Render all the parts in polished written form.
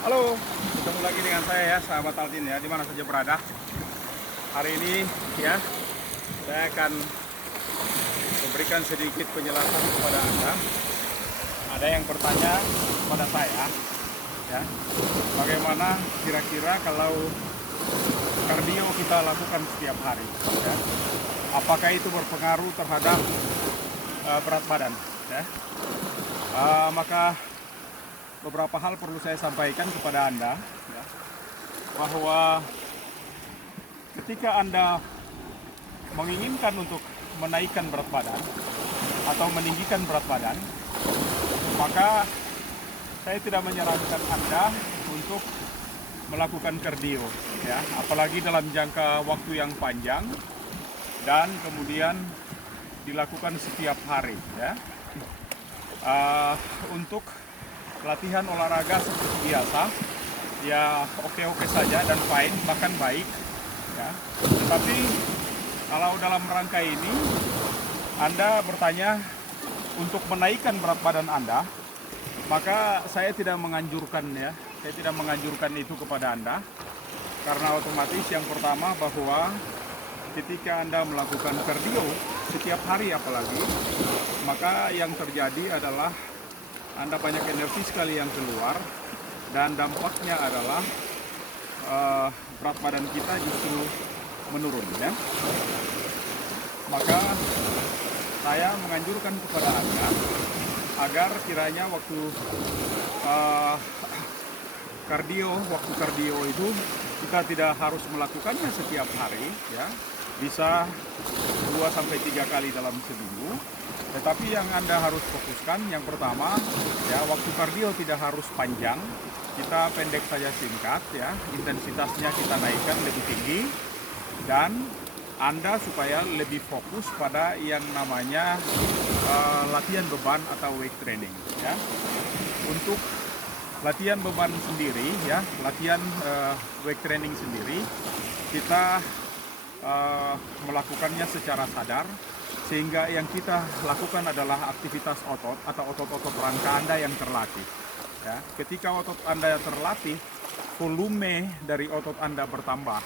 Halo, ketemu lagi dengan saya ya, sahabat Altin ya, di mana saja berada. Hari ini ya, saya akan memberikan sedikit penjelasan kepada Anda. Ada yang bertanya kepada saya, ya, bagaimana kira-kira kalau kardio kita lakukan setiap hari, ya, apakah itu berpengaruh terhadap berat badan, ya. Maka beberapa hal perlu saya sampaikan kepada Anda, ya, bahwa ketika Anda menginginkan untuk menaikkan berat badan atau meninggikan berat badan, maka saya tidak menyarankan Anda untuk melakukan kardio, ya, apalagi dalam jangka waktu yang panjang dan kemudian dilakukan setiap hari, ya. Untuk latihan olahraga seperti biasa, ya oke-oke saja dan fine, bahkan baik, ya. Tetapi kalau dalam rangka ini Anda bertanya untuk menaikkan berat badan Anda, maka saya tidak menganjurkan, ya, saya tidak menganjurkan itu kepada Anda, karena otomatis yang pertama bahwa ketika Anda melakukan kardio setiap hari apalagi, maka yang terjadi adalah Anda banyak energi sekali yang keluar, dan dampaknya adalah berat badan kita justru menurun, ya. Maka saya menganjurkan kepada Anda agar kiranya waktu kardio itu kita tidak harus melakukannya setiap hari, ya. Bisa 2 sampai 3 kali dalam seminggu. Tetapi yang Anda harus fokuskan, yang pertama, ya, waktu kardio tidak harus panjang, kita pendek saja, singkat, ya, intensitasnya kita naikkan lebih tinggi, dan Anda supaya lebih fokus pada yang namanya latihan beban atau weight training, ya. Untuk latihan beban sendiri, ya, latihan weight training sendiri, kita melakukannya secara sadar, sehingga yang kita lakukan adalah aktivitas otot atau otot-otot rangka Anda yang terlatih, ya. Ketika otot Anda terlatih, volume dari otot Anda bertambah,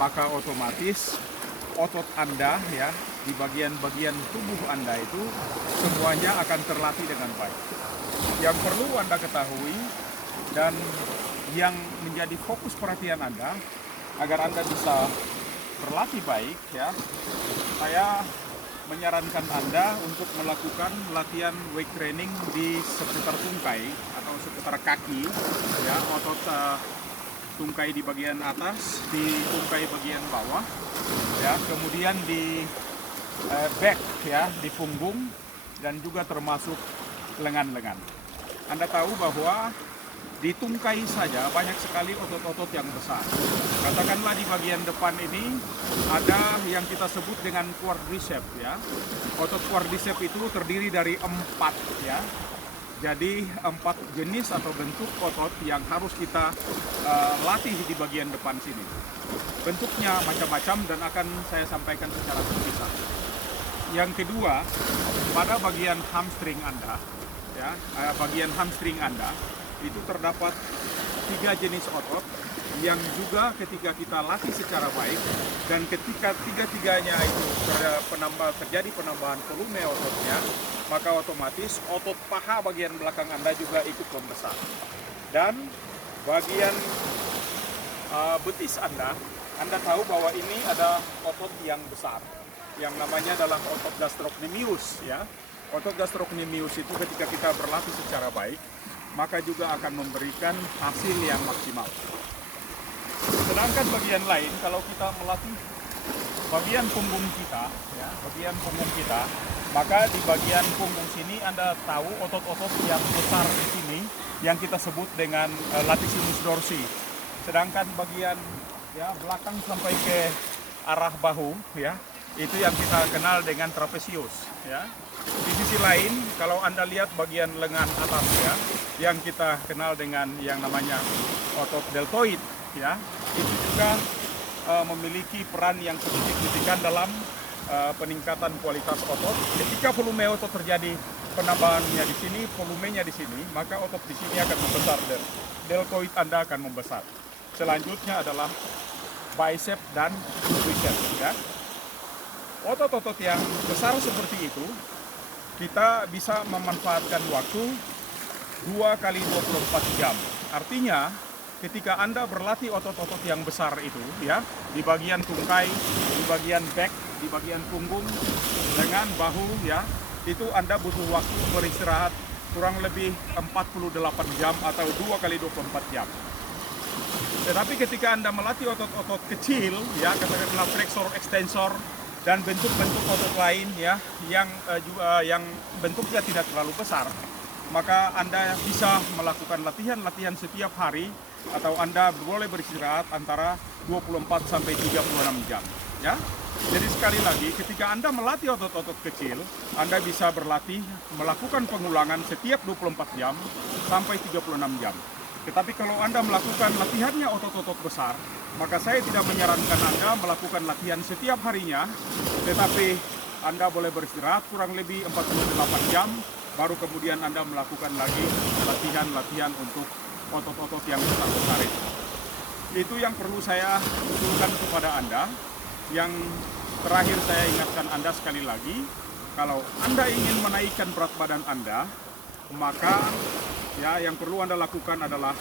maka otomatis otot Anda, ya, di bagian-bagian tubuh Anda itu semuanya akan terlatih dengan baik. Yang perlu Anda ketahui dan yang menjadi fokus perhatian Anda agar Anda bisa berlatih baik, ya, saya menyarankan Anda untuk melakukan latihan weight training di seputar tungkai atau seputar kaki, ya, otot tungkai di bagian atas, di tungkai bagian bawah, ya, kemudian di back, ya, di punggung, dan juga termasuk lengan-lengan. Anda tahu bahwa di tungkai saja banyak sekali otot-otot yang besar. Katakanlah di bagian depan ini ada yang kita sebut dengan quadriceps, ya. Otot quadriceps itu terdiri dari 4, ya. Jadi 4 jenis atau bentuk otot yang harus kita latih di bagian depan sini. Bentuknya macam-macam dan akan saya sampaikan secara terpisah. Yang kedua, pada bagian hamstring Anda, ya, bagian hamstring Anda itu terdapat 3 jenis otot yang juga ketika kita latih secara baik dan ketika tiga-tiganya itu terjadi penambahan volume ototnya, maka otomatis otot paha bagian belakang Anda juga ikut membesar. Dan bagian betis Anda tahu bahwa ini ada otot yang besar yang namanya adalah otot gastrocnemius, ya. Otot gastrocnemius itu ketika kita berlatih secara baik, maka juga akan memberikan hasil yang maksimal. Sedangkan bagian lain, kalau kita melatih bagian punggung kita, ya, bagian punggung kita, maka di bagian punggung sini Anda tahu otot-otot yang besar di sini yang kita sebut dengan latissimus dorsi. Sedangkan bagian, ya, belakang sampai ke arah bahu, ya, itu yang kita kenal dengan trapezius, ya. Di sisi lain, kalau Anda lihat bagian lengan atas, ya, yang kita kenal dengan yang namanya otot deltoid, ya, itu juga memiliki peran yang signifikan dalam peningkatan kualitas otot. Ketika volume otot terjadi penambahannya di sini, volumenya di sini, maka otot di sini akan membesar deltoid Anda akan membesar. Selanjutnya adalah bicep dan tricep, ya. Otot-otot yang besar seperti itu kita bisa memanfaatkan waktu 2 kali 24 jam. Artinya ketika Anda berlatih otot-otot yang besar itu, ya, di bagian tungkai, di bagian back, di bagian punggung dengan bahu, ya, itu Anda butuh waktu beristirahat kurang lebih 48 jam atau 2 kali 24 jam. Tetapi ketika Anda melatih otot-otot kecil, ya, katakanlah flexor, extensor, dan bentuk-bentuk otot lain, ya, yang bentuknya tidak terlalu besar, maka Anda bisa melakukan latihan-latihan setiap hari, atau Anda boleh beristirahat antara 24 sampai 36 jam, ya. Jadi sekali lagi, ketika Anda melatih otot-otot kecil, Anda bisa berlatih melakukan pengulangan setiap 24 jam sampai 36 jam. Tetapi kalau Anda melakukan latihannya otot-otot besar, maka saya tidak menyarankan Anda melakukan latihan setiap harinya, tetapi Anda boleh beristirahat kurang lebih 48 jam, baru kemudian Anda melakukan lagi latihan-latihan untuk otot-otot yang besar-besar itu. Itu yang perlu saya usulkan kepada Anda. Yang terakhir saya ingatkan Anda sekali lagi, kalau Anda ingin menaikkan berat badan Anda, maka ya yang perlu Anda lakukan adalah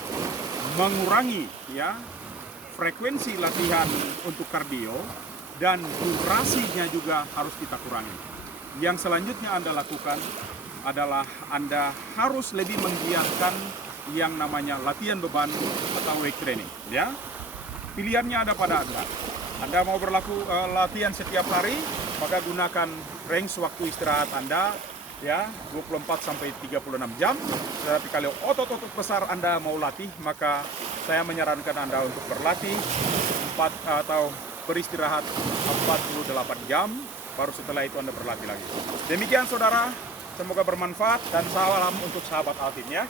mengurangi, ya, frekuensi latihan untuk kardio, dan durasinya juga harus kita kurangi. Yang selanjutnya Anda lakukan adalah Anda harus lebih menggiatkan yang namanya latihan beban atau weight training, ya. Pilihannya ada pada Anda. Anda mau latihan setiap hari, maka gunakan range waktu istirahat Anda, ya, 24 sampai 36 jam. Tetapi kalau otot-otot besar Anda mau latih, maka saya menyarankan Anda untuk berlatih atau beristirahat 48 jam, baru setelah itu Anda berlatih lagi. Demikian saudara, semoga bermanfaat dan salam untuk sahabat Alvin, ya.